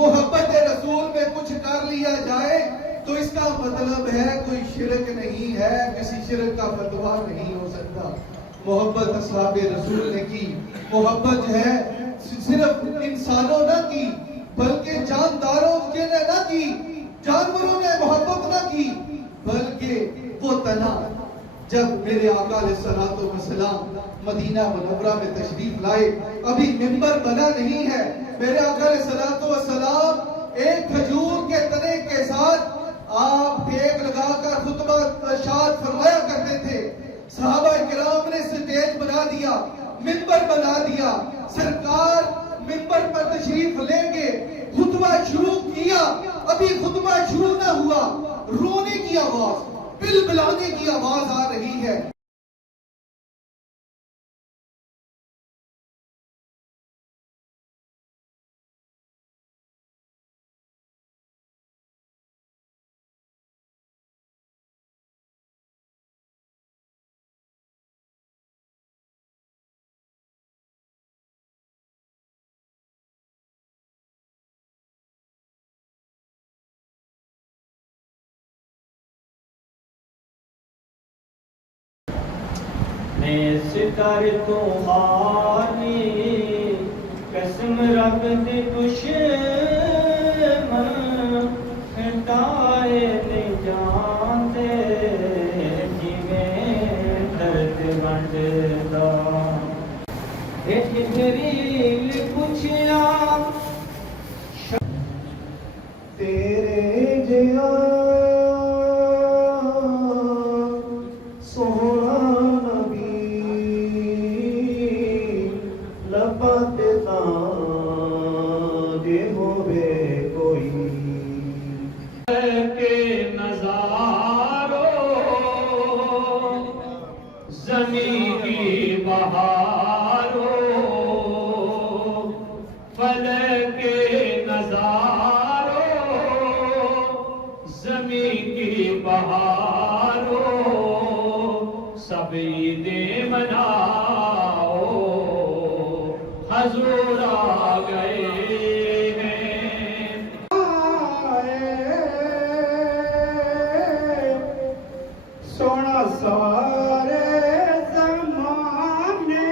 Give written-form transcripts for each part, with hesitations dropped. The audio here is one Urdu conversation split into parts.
محبت رسول میں کچھ کر لیا جائے تو اس کا مطلب ہے کوئی شرک نہیں ہے، کسی شرک کا فتویٰ نہیں ہو سکتا۔ محبت اصحاب رسول نے کی، محبت ہے صرف انسانوں نہ کی بلکہ جانداروں نے نہ کی، جانوروں نے محبت نہ کی، بلکہ وہ تنا جب میرے آقا علیہ الصلوۃ والسلام مدینہ منورہ میں تشریف لائے، ابھی منبر بنا نہیں ہے، میرے آقا علیہ الصلوۃ والسلام ایک کھجور کے تنے کے ساتھ آپ ٹیک لگا کر خطبہ ارشاد فرمایا کرتے تھے۔ صحابہ کرام نے سٹیج بنا دیا، منبر بنا دیا، سرکار منبر پر تشریف لیں گے، خطبہ شروع کیا، ابھی خطبہ شروع نہ ہوا، رونے کی آواز، بلبلانے کی آواز آ رہی ہے۔ ستر تمہاری قسم رب دی دشمن ہٹائے نہیں جانتے جویں درد ونڈدا ایک جبریل پوچھیا تیرے جیا زمین کی بہارو فلک کے نظارو زمین کی بہارو سب عید مناؤ حضور آ گئے سونا سوارے زمانے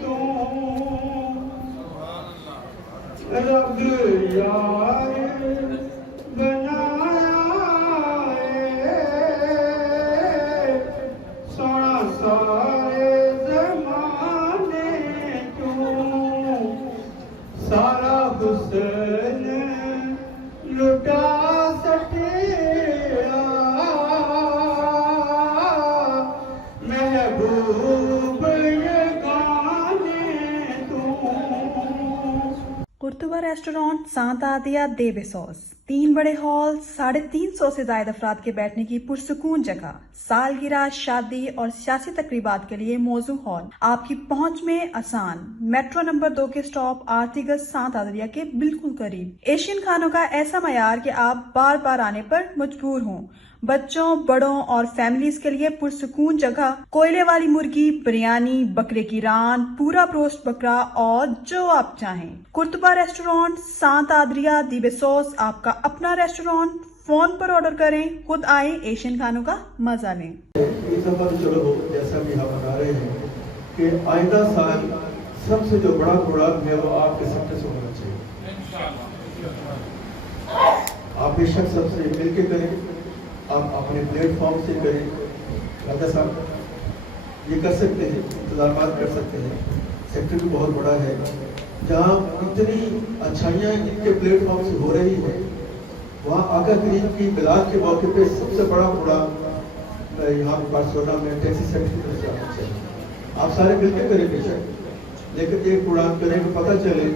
تو رب یار بنایا سونا سوارے زمانے تو سارا حسن لٹا سکے قرطبہ ریسٹورانٹ سانتا عطیہ دے بیسوس 3 بڑے ہال، 350 سے زائد افراد کے بیٹھنے کی پرسکون جگہ، سالگرہ، شادی اور سیاسی تقریبات کے لیے موزوں ہال آپ کی پہنچ میں آسان، میٹرو نمبر 2 کے سٹاپ آرتی گز سانتا عطیہ کے بالکل قریب، ایشین کھانوں کا ایسا معیار کہ آپ بار بار آنے پر مجبور ہوں، بچوں، بڑوں اور فیملیز کے لیے پرسکون جگہ، کوئلے والی مرغی، بریانی، بکرے کی ران، پورا بروسٹ بکرا اور جو آپ چاہیں۔ قرطبہ ریسٹورانٹ سانتا عطیہ دی بیسوس آپ کا اپنا ریسٹورانٹ، فون پر آرڈر کریں، خود آئیں، ایشین کھانوں کا مزہ لیں۔ اس دفعہ چلو جیسا بھی ہم بتا رہے ہیں کہ آئندہ سال سب سے جو بڑا پروگرام ہے وہ آپ کے سیکٹر سے ہونا چاہیے۔ آپ بے شک سب سے مل کے کریں، آپ اپنے پلیٹ فارم سے کریں، راجہ صاحب یہ کر سکتے ہیں، انتظامات کر سکتے ہیں، سیکٹر بھی بہت بڑا ہے، جہاں اتنی اچھائیاں ان کے پلیٹ فارم سے ہو رہی ہیں، وہاں آقا کریم کی میلاد کے موقع پہ سب سے بڑا پروگرام یہاں بارسلونا میں ٹیکسی سیکٹر کی طرف سے آنا چاہیے۔ آپ سارے مل کے کریں بے شک، لیکن ایک پروگرام کریں کہ پتہ چلے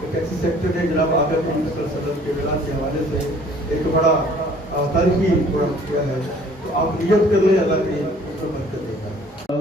کہ ٹیکسی سیکٹر نے جناب آقا کریم صلی اللہ علیہ وسلم کے میلاد کے حوالے سے ایک بڑا تاریخی پروگرام کیا ہے، تو آپ نیت کر لیں، اللہ کی اس کو برکت دے گا۔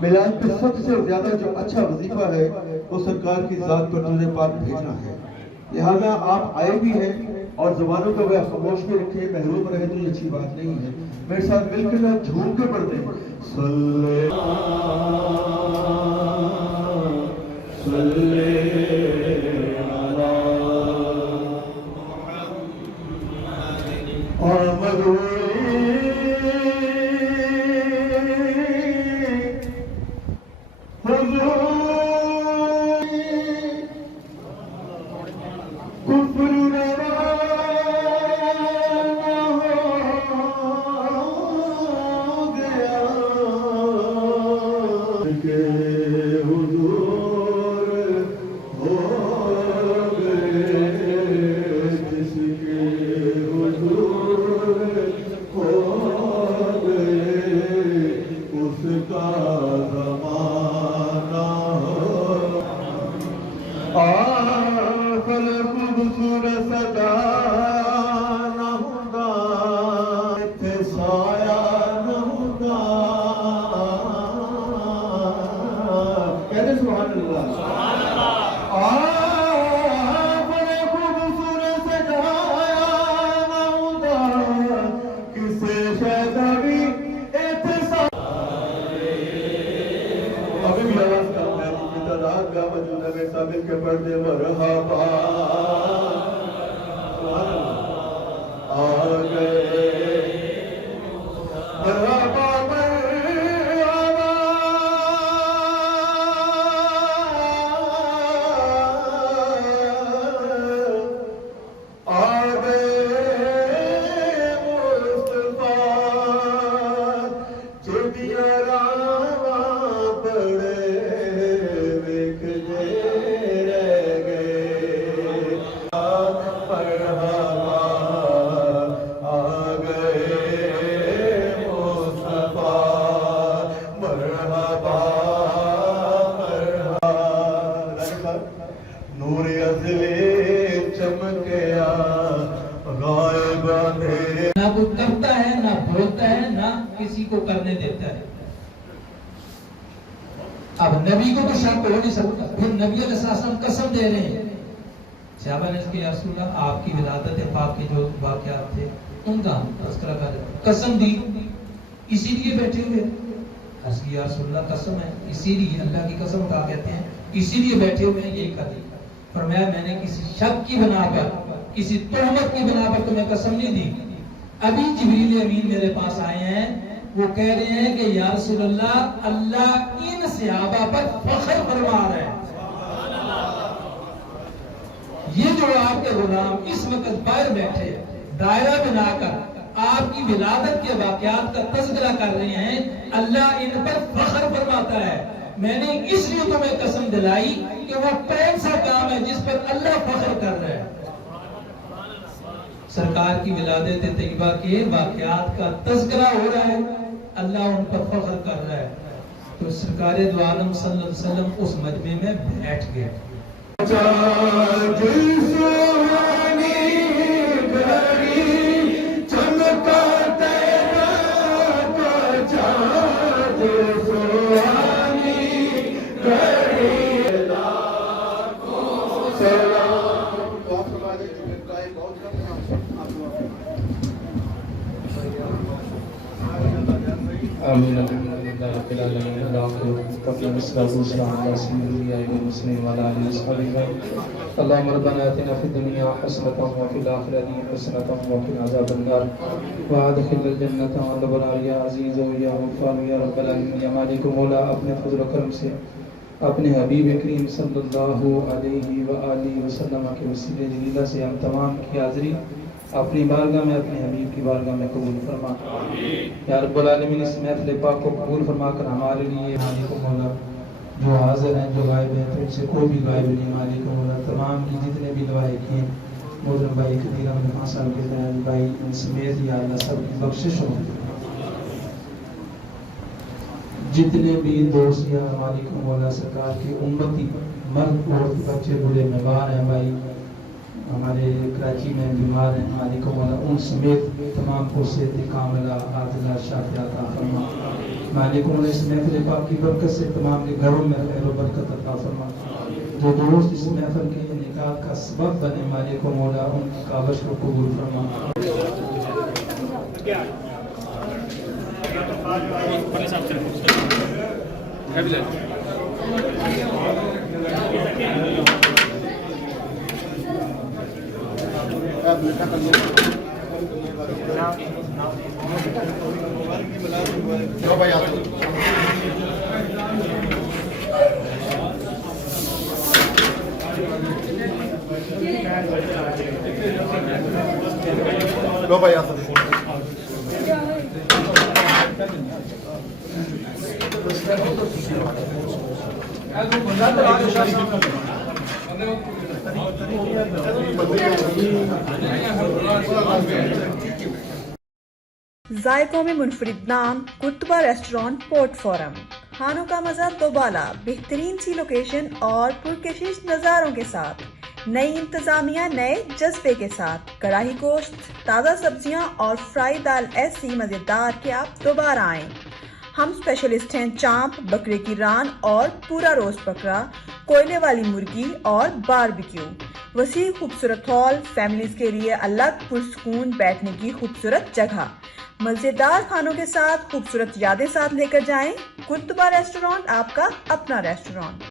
میلاد پہ سب سے زیادہ جو اچھا وظیفہ ہے وہ سرکار کی ذات پر درود پاک بھیجنا ہے، لہذا آپ آئے بھی ہیں اور زبانوں کو وہ خاموش بھی رکھیں، محروم رہے تو یہ اچھی بات نہیں ہے۔ میرے ساتھ مل کے جھوم کے پڑھ دیں صلی اللہ مرحبا آ گئے مرحبا نہ کوئی کرتا ہے نہ بولتا ہے نہ کسی کو کرنے دیتا ہے. اب نبی کو تو شک ہو نہیں سکتا. پھر نبی علیہ السلام قسم دے رہے ہیں. صحابہ نے کہ یا رسول اللہ آپ کی ولادت پاک کے جو واقعات تھے ان کا ہم تذکرہ کر رہے ہیں. قسم دی اسی لیے بیٹھے ہوئے. عرض کی یا رسول اللہ قسم ہے اسی لیے اللہ کی قسم کا کہتے ہیں اسی لیے بیٹھے ہوئے ہیں یہی کر دی. فرمایا میں نے کسی شک کی بنا پر کسی تہمت کی بنا پر تمہیں قسم نہیں دی. ابھی جبریل امین میرے پاس آئے ہیں وہ کہہ رہے ہیں کہ یا رسول اللہ اللہ ان صحابہ پر فخر فرما رہا ہے. یہ جو آپ کے غلام اس وقت باہر بیٹھے دائرہ بنا کر آپ کی ولادت کے واقعات کا تذکرہ کر رہے ہیں اللہ ان پر فخر فرماتا ہے. میں نے اس لیے تمہیں قسم دلائی کہ وہ کون سا کام ہے جس پر اللہ فخر کر رہا ہے. سرکار کی ولادت طیبہ کے واقعات کا تذکرہ ہو رہا ہے اللہ ان پر فخر کر رہا ہے. تو سرکار دو عالم صلی اللہ علیہ وسلم اس مجمع میں بیٹھ گئے. آمین الحمدللہ رب العالمین اللہم الصلاۃ والسلام علی سیدنا المسلمین وعلی آلہ وصحبہ. اللهم ربنا آتنا فی الدنیا حسنۃ وفی الآخرۃ حسنۃ وقنا عذاب النار وادخلنا الجنۃ مع الابرار یا عزیز یا غفار یا رب العالمین. یا مالک و مولا اپنے فضل و کرم سے اپنے حبیب کریم صلی اللہ علیہ وآلہ وسلم کے وسیلے جلیلہ سے ہم تمام کی حاضری اپنی بارگاہ میں اپنے حبیب کی بارگاہ میں قبول فرما. یا رب العالمین اس محفل پاک کو قبول فرما کر ہمارے لیے مالک و مولا جو حاضر ہیں جو غائب ہیں تو ان سے کوئی بھی غائب نہیں مالک و مولا. تمام کی جتنے بھی دعائیں کی محترم بھائی قدیر احمد خان صاحب کے فیض بھائی ان سمیت یا اللہ سب کی بخشش ہو. جتنے بھی دوست یا مالک و مولا سرکار کی امتی مرد عورت بچے بوڑھے مہمان ہیں بھائی ہمارے کراچی میں بیمار ہیں مالک و مولا ان سمیت تمام کو صحت کاملہ عاجلہ شافیہ عطا فرما. مالک و مولا اس محفل پاک کی برکت سے تمام کے گھروں میں خیر و برکت عطا فرما. جو دوست اس محفل کے نکاح کا سبب بنے مالک و مولا ان کی کاوش کو قبول فرما. لو بھائی آتا ذائقوں میں منفرد نام کرتبہ ریسٹورانٹ پورٹ فورم. کھانوں کا مزہ دوبالا بہترین سی لوکیشن اور پرکشش نظاروں کے ساتھ. نئی انتظامیہ نئے جذبے کے ساتھ. کڑاہی گوشت تازہ سبزیاں اور فرائی دال ایسی مزیدار کہ آپ دوبارہ آئیں. ہم اسپیشلسٹ ہیں چانپ بکرے کی ران اور پورا روسٹ بکرا کوئلے والی مرغی اور باربیکیو. وسیع خوبصورت ہال فیملیز کے لیے الگ پرسکون بیٹھنے کی خوبصورت جگہ. مزیدار کھانوں کے ساتھ خوبصورت یادیں ساتھ لے کر جائیں. کرتبہ ریسٹورانٹ آپ کا اپنا ریسٹورانٹ.